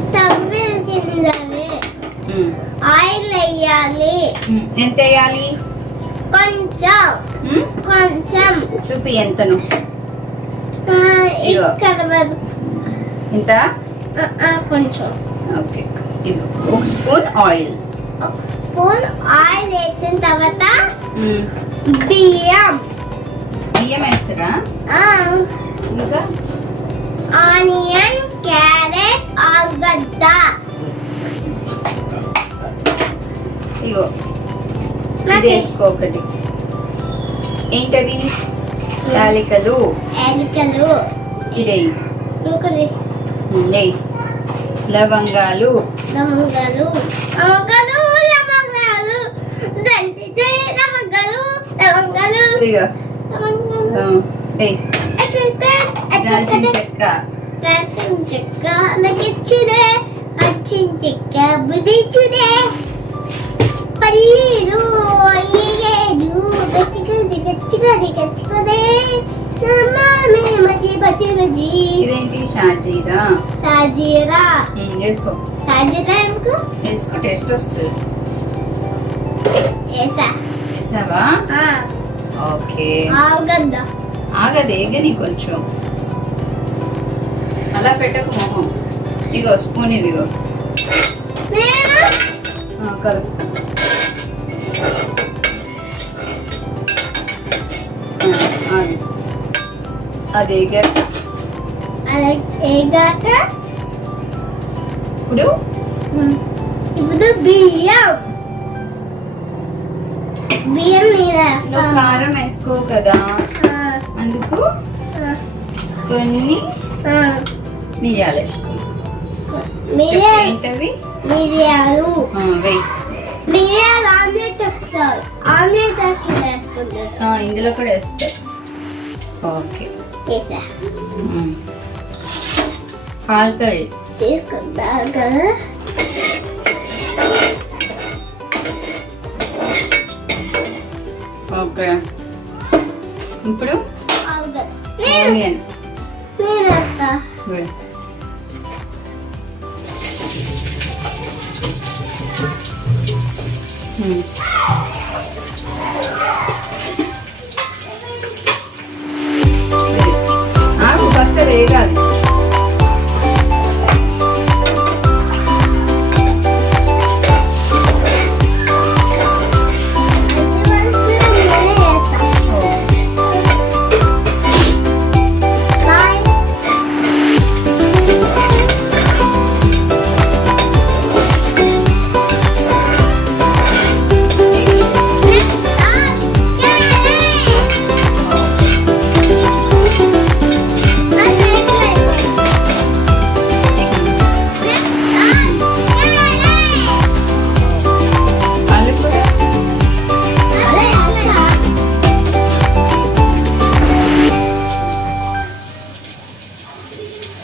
Stove వెలిగించాలి. Oil వేయాలి. ఎంత వేయాలి? కొంచెం కొంచెం. చూపి ఎంతను? ఇక్కడ ఇంత కొంచెం. ఓకే, ఇది ఒక స్పూన్ ఆయిల్. స్పూన్ ఆయిల్ వేసిన తర్వాత బియ్యం వేస్తారా? ఇంకా ఆనియన్, క్యారెట్, ఆలుగడ్డ. ఇగో ఇది వేసుకో. ఒకటి ఏంటది? యాలకులు. ఇది ఇంకొకటి లవంగాలు. లవంగాలు దంచితే లవంగాలు. ఇగో దాల్చిన చెక్క. లగించుడే వచ్చిన చెక్క బుదిచుడే. పల్లీలు అయ్యేడు గచ్చిగచ్చిగచ్చిగదే. ఇదేంటి? షాజీరా. సాజీరా వేసుకో. సాజీరా ఎందుకు వేసుకో, టేస్ట్ వస్తుంది. వేసావా? ఓకే. ఆలుగడ్డ ఆగదు, ఏగని కొంచెం అలా పెట్టకు మొహం. ఇగో స్పూన్, ఇదిగో కలుపు. అది ఏగాక ఇప్పుడు బియ్యం మీద కారం వేసుకో కదా, అందుకు కొన్ని మిరియాలు వేసుకో. ఏంటవి? మిరియాలు. వెయ్యి. మిరియాలు ఆమ్లెట్ వేస్తారు. ఆమ్లెట్ వేసుకుంటారు. ఇందులో కూడా వేస్తారు. ఓకే, పాలకాయ తీసుకుంటారు కదా. ఓకే, ఇప్పుడు ఆనియన్ ఫస్ట్ వేగాలి.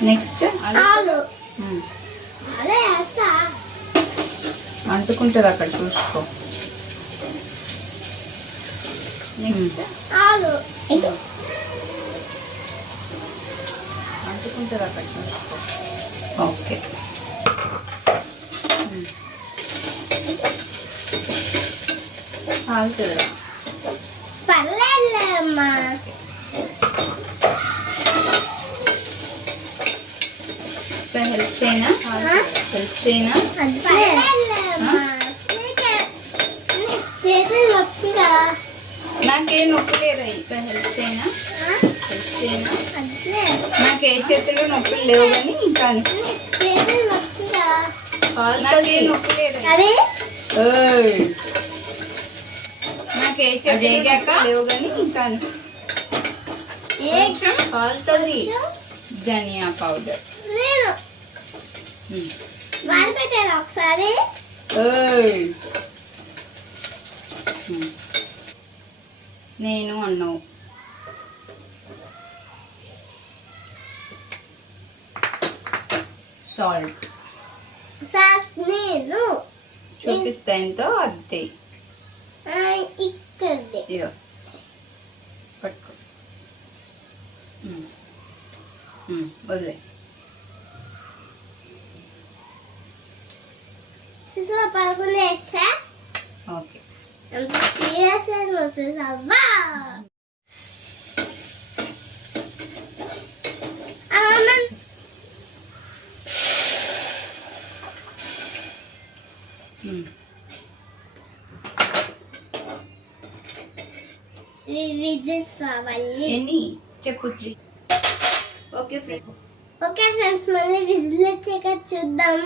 నెక్స్ట్ అంటుకుంటుంది అక్కడ, చూసుకో. నెక్స్ట్ అంటుకుంటుంది అక్కడ, చూసుకో. ఓకే, ఆగుతుందా? పర్లేదమ్మా. హెల్ప్ చేయనా? హెల్ప్ చేయనా? నాకేం నొప్పి లేదా? ఇక హెల్ప్ చేయనా? హెల్ప్ చేయనా? నాకే చేతులు నొప్పులు లేవు కానీ ఇంకా నాకేం నొప్పి లేదా? నాకే చేతులు లేవు కానీ ఇంకా కాలుతుంది. ధనియా పౌడర్ ఒకసారి నేను అన్నావు. సాల్ట్ నేను చూపిస్తా ఎంతో అద్దే. ఇక్కడ పట్టుకో, వదిలే. వచ్చేసా. ఓకే. వచ్చేసావా? విజిల్స్ రావాలి. ఎన్ని చెప్పు? 3. Okay friends. ఓకే ఫ్రెండ్స్, మళ్ళీ విజిల్ వచ్చాక చూద్దాం.